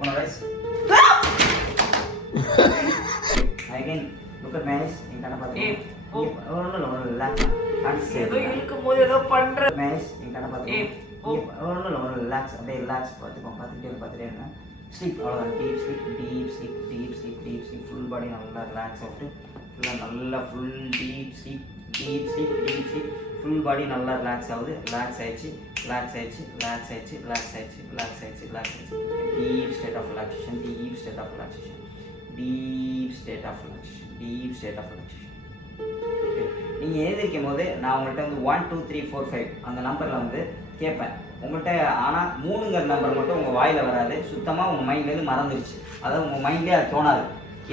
Open your eyes. Again, look at my eyes. In kana paathu. No, relax. Can't say. ஏதோ இருக்கும்போது ஏதோ பண்ற. My eyes. In kana paathu. No, relax. அப்படியே relax. பார்த்துட்டே இருங்க. Sleep. அவ்வளோதான். Deep sleep. Full body நல்லா relax ஆகிட்டு நல்லா full deep sleep. Full body நல்லா relax ஆகுது. Relax ஆயிடுச்சு. Deep state of relaxation. நீங்கள் எழுதிருக்கும் போது நான் உங்கள்கிட்ட வந்து 1 2 3 4 5 அந்த நம்பரில் வந்து கேட்பேன் உங்கள்கிட்ட. ஆனால் 3ங்கிற நம்பர் மட்டும் உங்கள் வாயில் வராது, சுத்தமாக உங்கள் மைண்ட்லேருந்து மறந்துடுச்சு. அதாவது உங்கள் மைண்ட்லேயே அது தோணாது.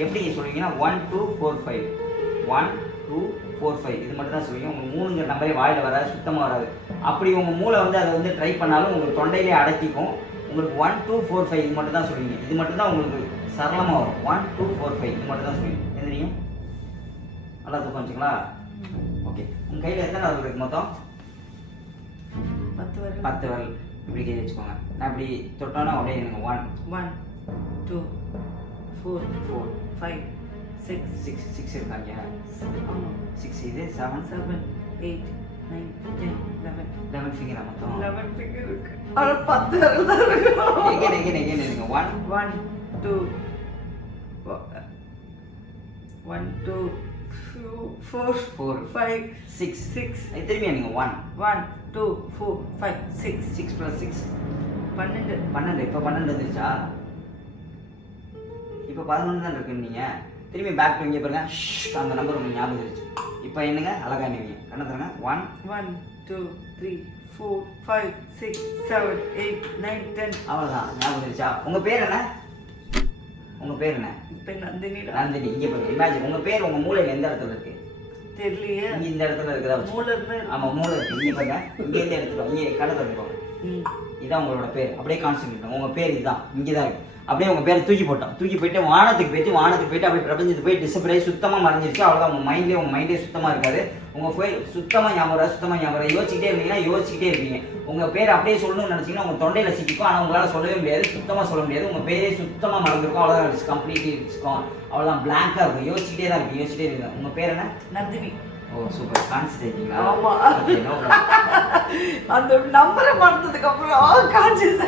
எப்படி சொல்லுவீங்கன்னா 1 2 4 5 1 2 4 5 இது மட்டும் தான் சொல்லுவீங்க. உங்கள் 3ங்கிற நம்பரே வாயில் வராது, சுத்தமாக வராது. அப்படி உங்கள் மூளை வந்து அதை வந்து ட்ரை பண்ணாலும் உங்களுக்கு தொண்டையிலே அடக்கிக்கும். உங்களுக்கு 1 2 4 5 இது மட்டும் தான் சொல்லுவீங்க. இது மட்டும் தான் உங்களுக்கு சரளமாக வரும். 1 2 4 5 இது மட்டும் தான் சொல்லுவீங்க. எந்திரிங்க, நல்லா தூக்கம் வச்சுங்களா? ஓகே. உங்கள் கையில் எத்தனை வரல் இருக்குது மொத்தம்? 10 வரல். இப்படி கை வச்சுக்கோங்க. நான் இப்படி தொட்டோன்னா அப்படியே எனக்கு 1 2 4 5 6 இருக்காங்க. 6 இது 7 8 9 10 11 ஃபிங்கரா மொத்தம்? 11 ஃபிங்கர் இருக்கு. ஆனா 10 வரல் தான் இருக்கு. எகேன் இருங்க. 1 2 4 5 6 திரும்பியா நீங்கள் 1 2 4 5 6 + 6 12. இப்போ 12 வந்துருச்சா? இப்போ 11 தான் இருக்கு. நீங்கள் திரும்பி பேக் இங்கே பாருங்க. அந்த நம்பர் உங்களுக்கு ஞாபகம் இருந்துச்சு. இப்போ என்னங்க அழகா நீங்க கண்ண தரங்க. 1 2 3 4 5 6 7 8 9 10 அவ்வளோதான். ஞாபகம் இருந்துச்சா? உங்கள் பேர் என்ன? இப்போ நந்தினி. இங்கே பாருங்க. இமேஜின் உங்கள் பேர் உங்கள் மூளையில் எந்த இடத்துல இருக்கு? தெரியலையே. இங்கே இந்த இடத்துல இருக்குதா? மூளை இருந்து. ஆமாம், மூளை இருக்கு. இங்கே பாருங்க. இங்கேருந்து எடுத்துக்கோங்க. இங்கே கண்ண தரங்க. இதான் உங்களோட பேர். அப்படியே கான்சென்ட்ரேட். உங்கள் பேர் இதுதான், இங்கே தான் இருக்குது. அப்படியே உங்கள் பேரை தூக்கி போயிட்டு வானத்துக்கு போயிட்டு அப்படியே பிரபஞ்சத்துக்கு போய் டிசப்பரே சுத்தமாக மறைஞ்சிருச்சு. அவ்வளோதான். உங்கள் மைண்டே சுத்தமாக இருக்காது. உங்கள் பேர் சுத்தமாக ஞாபகம் யோசிச்சுக்கிட்டே இருப்பீங்க. உங்கள் பேர் அப்படியே சொல்லணும்னு நினச்சிங்கன்னா உங்கள் தொண்டையில் சிக்கிக்கும். ஆனால் உங்களால் சொல்லவே முடியாது, சுத்தமாக சொல்ல முடியாது. உங்கள் பேரே சுத்தமாக மறந்துருக்கும். அவ்வளோதான். இட்ஸ் கம்ப்ளீட்லி இருக்கும். அவ்வளோதான். பிளாங்காக இருக்கும். யோசிச்சுக்கிட்டே தான் இருக்கு. உங்கள் பேர் என்ன? நந்தினி. ஓ சூப்பர். கான்சியஸ். ஆமா. அந்த நம்பரை மறந்ததுக்கு அப்புறம் கான்சியஸ்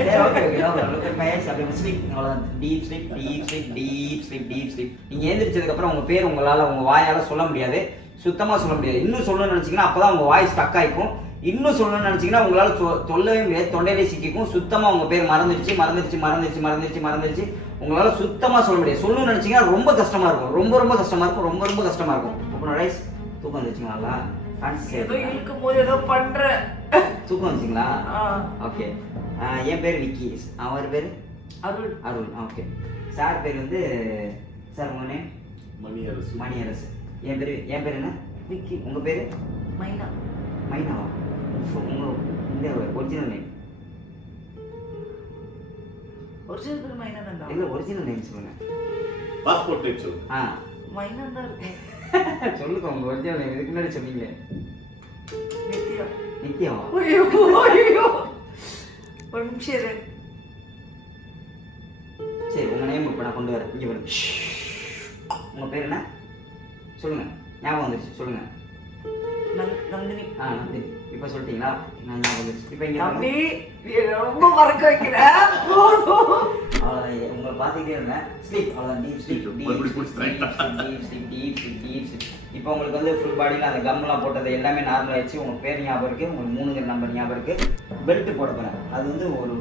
நீங்க எழுந்திரிச்சதுக்கு அப்புறம் உங்க பேர் உங்களால உங்க வாயால சொல்ல முடியாது, சுத்தமா சொல்ல முடியாது. இன்னும் சொல்லணும்னு நினைச்சீங்கன்னா அப்பதான் உங்க வாய்ஸ் ஸ்டக் ஆயிக்கும். இன்னும் சொல்லணும்னு நினைச்சீங்கன்னா உங்களால சொல்லவே முடியாது, தொண்டையிலே சிக்கிக்கும். சுத்தமா உங்க பேர் மறந்துருச்சு. உங்களால சுத்தமா சொல்ல முடியாது. சொல்லணும்னு நினைச்சீங்கன்னா ரொம்ப கஷ்டமா இருக்கும். ரொம்ப கஷ்டமா இருக்கும். அப்புறம் ரைஸ் தூக்கம் வந்துச்சுங்களா? ஏதோ இருக்கும்போது ஏதோ பண்ற. தூக்கம் வந்துச்சுங்களா? ஓகே. என் பேர் விக்கி. அவர் பேர் அருள். ஓகே. சார் பேர் வந்து சார் உங்க நேம்? மணியரசு. என் பேர் என்ன? விக்கி. உங்க பேரு? மைனாவா? உங்க இந்த ஒரிஜினல் நேம்? ஒரிஜினல் பேர் மைனா தான். இல்ல ஒரிஜினல் நேம் சொல்லுங்க. பாஸ்போர்ட் நேம் சொல்லுங்க. மைனா தான் இருக்கு. சொல்லுங்க உங்க ஒரிஜினல் நேம். இதுக்கு முன்னாடி சொன்னீங்களே. நித்யாவா? ஐயோ ஒரு நிமிஷம் இரு. சரி உங்க நேம் இப்போ நான் கொண்டு வரேன். இங்கே பாருங்க. உங்க பேர் என்ன சொல்லுங்க. ஞாபகம் வந்துருச்சு சொல்லுங்க. நந்தினி. நந்தினி. இப்போ சொல்லிட்டீங்களா? நான் ஞாபகம் வந்துருச்சு. இப்போ இங்கே நம்பி ரொம்ப மறக்க வைக்கிறேன். அவ்வளோதான். உங்களை பார்த்துக்கிட்டே இருந்தேன். ஸ்லீப். அவ்வளோதான். Deep sleep. இப்போ உங்களுக்கு வந்து ஃபுல் பாடியில் அந்த கம்லாம் போட்டது எல்லாமே நார்மல் ஆயிடுச்சு. உங்கள் பேர் ஞாபகம் இருக்குது, உங்களுக்கு 3ங்கிற நம்பர் ஞாபகம் இருக்குது. பெல்ட் போட போகிறேன். அது வந்து ஒரு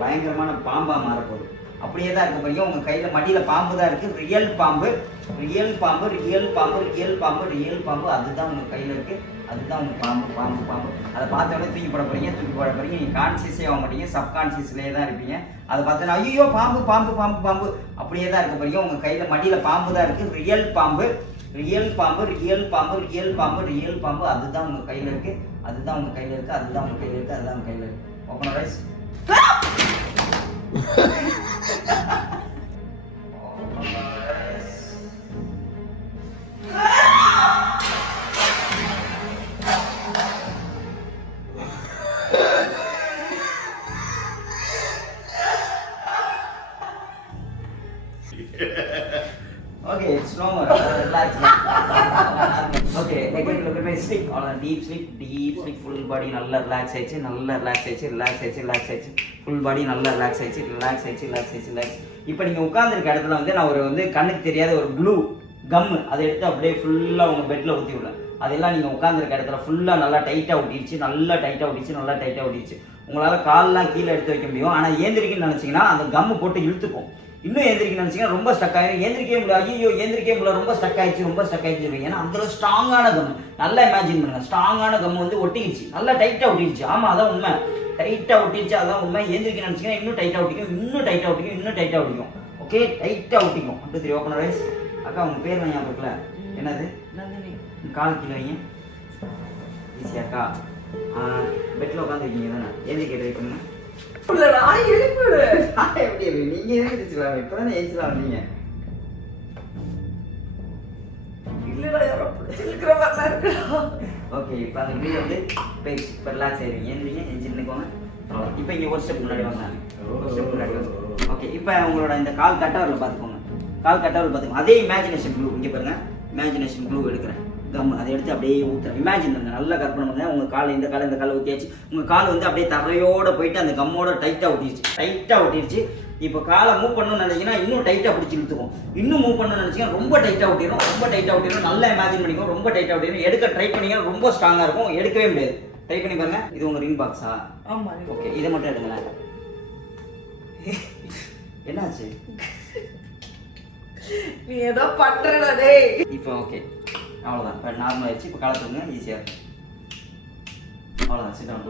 பயங்கரமான பாம்பாக மாறப்போகுது. அப்படியே தான் இருக்க போறீங்க. உங்கள் கையில் மடியில் பாம்பு தான் இருக்குது. ரியல் பாம்பு. அதுதான் உங்கள் கையில் இருக்குது. அதுதான் உங்கள் பாம்பு. அதை பார்த்தோன்னே தூக்கி போட போகிறீங்க. நீங்கள் கான்சியஸே ஆக மாட்டீங்க, சப்கான்சியஸ்லேயே தான் இருப்பீங்க. அதை பார்த்தோன்னா ஐயோ பாம்பு அப்படியே தான் இருக்க போறீங்க. உங்கள் கையில் மடியில் பாம்பு தான் இருக்குது. ரியல் பாம்பு. அதுதான் உங்கள் கையில் இருக்குது. அதுதான் உங்கள் கையில் இருக்குது. Open rice. Okay, it's normal. Relax. Okay, again look at my sleep. All deep sleep, full body நல்லா ரிலாக்ஸ் ஆயிடுச்சு, full body நல்லா ரிலாக்ஸ் ஆயிடுச்சு. இப்போ நீங்க உட்கார்ந்திருக்க இடத்துல வந்து நான் ஒரு கண்ணுக்கு தெரியாத ஒரு க்ளூ கம் அதை எடுத்து அப்படியே ஃபுல்லா உங்க பெட்ல ஊத்தி விடலாம். அதெல்லாம் நீங்க உட்கார்ந்திருக்க இடத்துல ஃபுல்லா நல்லா டைட்டா ஒட்டிடுச்சு. உங்களால கால்லாம் கீழே எடுத்து வைக்க முடியும். ஆனா ஏந்திரிக்கன்னு நினைச்சீங்கன்னா அந்த கம் போட்டு இழுத்துக்கும். இன்னும் ஏந்திரிக்க நினைச்சீங்கன்னா ரொம்ப ஸ்டக் ஆயிடும். ஏந்திரிக்கவே முடியல, ரொம்ப ஸ்டக் ஆயிடுச்சு. ஏன்னா அந்த ஸ்ட்ராங்கான கம், நல்லா இமேஜின் பண்ணுங்க, ஸ்ட்ராங்கான கம் வந்து ஒட்டிடுச்சு, நல்லா டைட்டா ஒட்டிடுச்சு. ஆமா, அதான் உண்மை, டைட்டா ஒட்டிடுச்சு, அதான் உண்மை. ஏந்திரிக்க நினைச்சீங்கன்னா இன்னும் டைட்டா ஒட்டிக்கும். ஓகே, டைட்டா ஒட்டிக்கும். 1 2 3 ஓப்பன் ரைஸ். அக்கா உங்க பேர் ஞாபகம் இருக்குல்ல? என்னது? நந்தினி. கால் கீழே வைங்க. ஈஸியாக்கா. பெட்ல உட்காந்துருக்கீங்க தானே? ஏந்திரிக்க ட்ரை பண்ணுங்க. எப்படி நீங்க எழுந்திரிச்சுக்கலாம், இப்பதானே எழுந்திரிச்சலாம் வந்தீங்க. ஓகே, இப்போ அந்த வீடியோ வந்து இப்போ ரிலாக்ஸ் ஆயிருவீங்க. ஏந்திரிங்க, எஞ்சின்னுக்கோங்க. இப்போ இங்கே ஒரு ஸ்டெப் முன்னாடி வாங்க. ஓகே, இப்போ உங்களோட இந்த கால் கட்டவரில் பார்த்துக்கோங்க. அதே இமேஜினேஷன் க்ளூ இங்கே பாருங்க. இமேஜினேஷன் க்ளூ எடுக்கிறேன், கம் அதை எடுத்து அப்படியே ஊற்றுறேன். இமேஜின் பண்ணுங்க, நல்லா கற்பனை பண்ணுங்க. உங்கள் கால் இந்த காலை ஊற்றியாச்சு. உங்கள் கால் வந்து அப்படியே தரையோடு போயிட்டு அந்த கம்மோட டைட்டாக ஒட்டிடுச்சு. இப்போ காலை மூவ் பண்ணணும்னு நினைச்சீங்கன்னா இன்னும் டைட்டாக பிடிச்சி இழுத்துக்கும். இன்னும் மூவ் பண்ணணும்னு நினச்சிங்கன்னா ரொம்ப டைட்டாக ஒட்டிடும். நல்லா இமேஜின் பண்ணிக்கோ, ரொம்ப டைட்டாக ஒட்டிடும். எடுக்க ட்ரை பண்ணிங்கன்னா ரொம்ப ஸ்ட்ராங்காக இருக்கும், எடுக்கவே முடியாது. ட்ரை பண்ணி பாருங்க. இது உங்கள் ரிங் பாக்ஸா? ஆமாம். ஓகே, இதை மட்டும் எடுங்களேன். என்னாச்சு? நீ ஏதோ பண்றடா டேய். இப்போ ஓகே, அவ்வளோதான். இப்போ நார்மல் ஆயிடுச்சு. இப்போ காலத்துங்க ஈஸியாக இருக்கும். அவ்வளோதான். சிடம்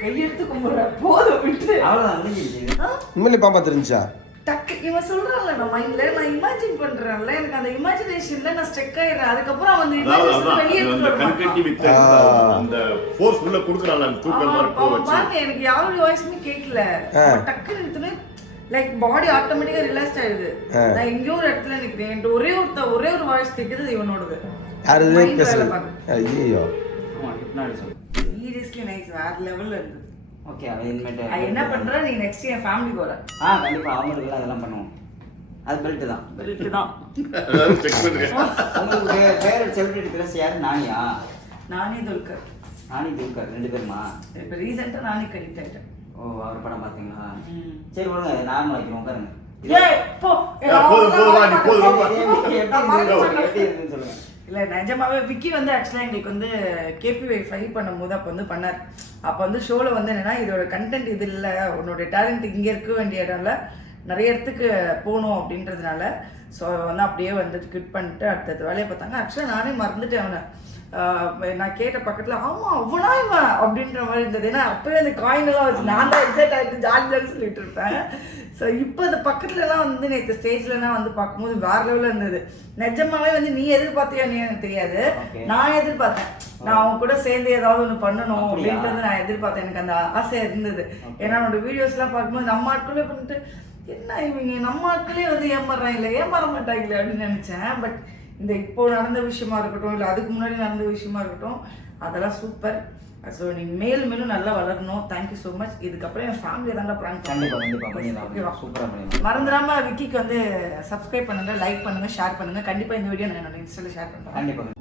கையெடுத்து கும்பிடுற போதும் விட்டு. அவ்வளோதான், முடிஞ்சிருச்சு. உண்மையிலே பாப்பா தெரிஞ்சா டக்கு இவன் சொல்றான்ல, நான் மைண்ட்ல நான் இமேஜின் பண்றேன்ல, எனக்கு அந்த இமேஜினேஷன்ல நான் ஸ்டக் ஆயிடுறேன். அதுக்கப்புறம் வந்து இமேஜினேஷன் வெளியே கன்கட்டி வித் அந்த ஃபோர்ஸ் உள்ள குடுக்குறாங்க, அந்த தூக்கல் மாதிரி போ வச்சு. பாருங்க, எனக்கு யாரோட வாய்ஸுமே கேட்கல. டக்கு நிறுத்துனே லைக் பாடி ஆட்டோமேட்டிக்கா ரிலாக்ஸ் ஆயிடுது. நான் எங்கேயோ ஒரு இடத்துல நிக்கிறேன், என்கிட்ட ஒரே ஒரு வாய்ஸ் கேட்குது, இவனோடது. யாரு பேசல? ஐயோ, சீரியஸ்லி நைஸ், வேற லெவல்ல இருக்கு. ஓகே, அது இனிமேட்டு என்ன பண்ற நீ நெக்ஸ்ட் என் ஃபேமிலிக்கு வர? கண்டிப்பாக அவங்களுக்குலாம் அதெல்லாம் பண்ணுவோம். அது பெல்ட் தான். அதாவது செக் பண்ணுங்க. உங்களுக்கு ஃபேவரட் செலிபிரிட்டி ட்ரெஸ் யாரு? நானியா? நானி துல்கர். ரெண்டு பேருமா? இப்போ ரீசெண்டா நானி கடிக்ட் ஆயிட்டேன். ஓ, அவர் படம் பார்த்தீங்களா? சரி, விடுங்க, நார்மல் ஆகிக்கிறோம், உட்காருங்க. இல்லை, நிஜமாவே விக்கி வந்து ஆக்சுவலாக எங்களுக்கு வந்து கேபிஒய் ஃபைல் பண்ணும்போது அப்போ வந்து பண்ணார். அப்போ வந்து ஷோவில் வந்து என்னென்னா, இதோட கண்டென்ட் இது இல்லை, உன்னோட டேலண்ட் இங்கே இருக்க வேண்டிய இடம்ல நிறைய இடத்துக்கு போகணும் அப்படின்றதுனால ஸோ வந்து அப்படியே வந்து குவிட் பண்ணிட்டு அடுத்தடுத்த வேலையை பார்த்தாங்க. ஆக்சுவலாக நானே மறந்துட்டேன் அவனை. நான் கேட்ட பக்கத்தில் ஆமாம் அவனா இவன் அப்படின்ற மாதிரி இருந்தது. ஏன்னா அப்போயே அந்த காயினெல்லாம் வச்சு நான் தான் எக்ஸைட் ஆகிட்டு ஜாலியாக சொல்லிட்டு இருப்பேன். ஸோ இப்போ அந்த பக்கத்துலலாம் வந்து நேற்று ஸ்டேஜ்லலாம் வந்து பார்க்கும்போது வேற லெவலில் இருந்தது. நிஜமாவே வந்து நீ எதிர்பார்த்தியா நீ எனக்கு தெரியாது, நான் எதிர்பார்த்தேன். நான் அவங்க கூட சேர்ந்து ஏதாவது ஒன்று பண்ணணும் அப்படின்றது நான் எதிர்பார்த்தேன். எனக்கு அந்த ஆசை இருந்தது. ஏன்னா அவனோட வீடியோஸ்லாம் பார்க்கும்போது நம்ம ஆட்களே பண்ணிட்டு என்ன இவங்க நம்ம ஆட்களே வந்து ஏமாற மாட்டாங்களே அப்படின்னு நினச்சேன். பட் இந்த இப்போ நடந்த விஷயமா இருக்கட்டும், இல்லை அதுக்கு முன்னாடி நடந்த விஷயமா இருக்கட்டும், அதெல்லாம் சூப்பர். ஸோ நீங்கள் மேலும் நல்லா வளரணும். Thank you so much. இதுக்கப்புறம் என் ஃபேமிலியை தான் ப்ராங்க் மறந்துடாமல் விக்கிக்கு வந்து சப்ஸ்கிரைப் பண்ணுங்கள், லைக் பண்ணுங்கள், ஷேர் பண்ணுங்கள். கண்டிப்பாக இந்த வீடியோ நான் என்னோட இன்ஸ்டாவில் ஷேர் பண்ணுறேன். கண்டிப்பாக.